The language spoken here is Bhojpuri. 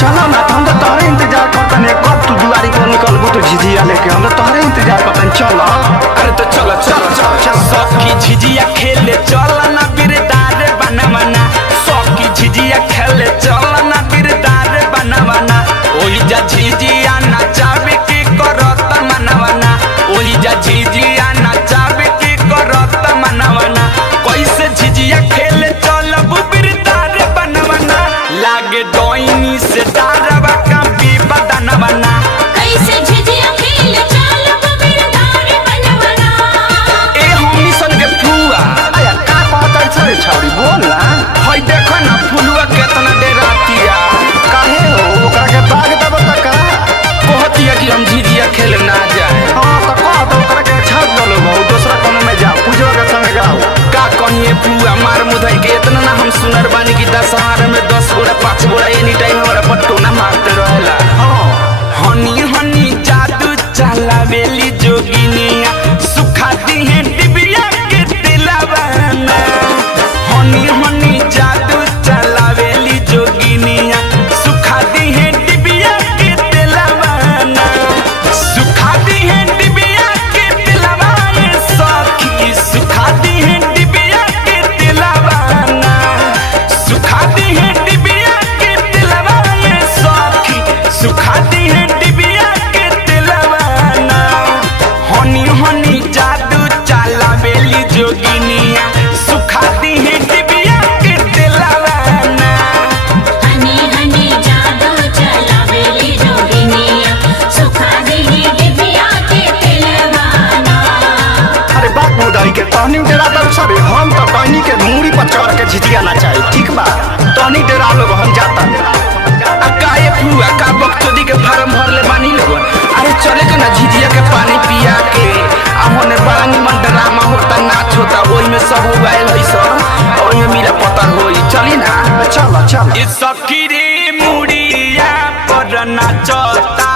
चलो ना हम तो तोहरे इंतजार करते हैं। कब तू दुआरी पर निकलबू तो झिझिया लेके हम तो तोहरे इंतजार करते हैं। चलो अरे तो चलो चलो चलो चलो सखी झिझिया खेले चल ना बिरदार बनवना सखी झिझिया खेले चल ना बिरदार बनवना ओही जा झिझिया नचावे के करत मनवना ओही जा झिझिया नचावे के करत मनवना कैसे झिझिया खेले चलब बिरदार बनवना लागे डोइनी से डारवा का भी बदनवना कैसे झिझिया खेले चलब बिरदार बनवना ए हमनी सन के फुआ आया का कहता है छौरी बोल ना। हई देखो ना फुलवा केतना डेरातिया काहे हो ओकरा के बाग देब त का कहतिया कि हम झिझिया खेले ना जाए हां तो कह दो ओकरा के छाप दलो बहु दूसरा कोनो में जा पूजवा के संग गाओ का कनिए फुआ मार मुधई के इतना ना हम सुनर बानी कि दशहरा में 10 गोड़ा 5 गोड़ा एनी टाइम हमारा पट्टोना मारते रहेला हनी हनी जादू चलावेली जोगिनिया सुखा दी है डिबिया के दिलवाना हनी हनी जादू चलावेली जोगिनिया सुखा दी है डिबिया के दिलवाना सुखा दी है डिबिया के दिलवाना सखी सुखा दी है डिबिया के दिलवाना सुखा दी है डिबिया के दिलवाना सखी सुखा दी है डिबिया के दिलवाना हनी हनी जादू चलावेली जोगिनिया सुखा दी है डिबिया के दिलवाना हनी हनी जादू चलावेली जोगिनिया सुखा देही डिबिया के दिलवाना अरे बात मुदाई के तहनी डेरा दल सरे हम तो टहनी के मूड़ी पर चढ़ के झिझिया नचाई ठीक बा तहनी डेरा लोग हम जाता काए फुआ का बक्चोदी के फार्म भर ले बानी लोगन अरे चले के ना झिझिया के पानी पिया के आ होने बड़ा निमन ड्रामा होता नाच होता ओही में सब उगाइल है सब ओही में मेरा पता होई चली ना चलो चलो इस सखी रे मुड़िया पर नाचता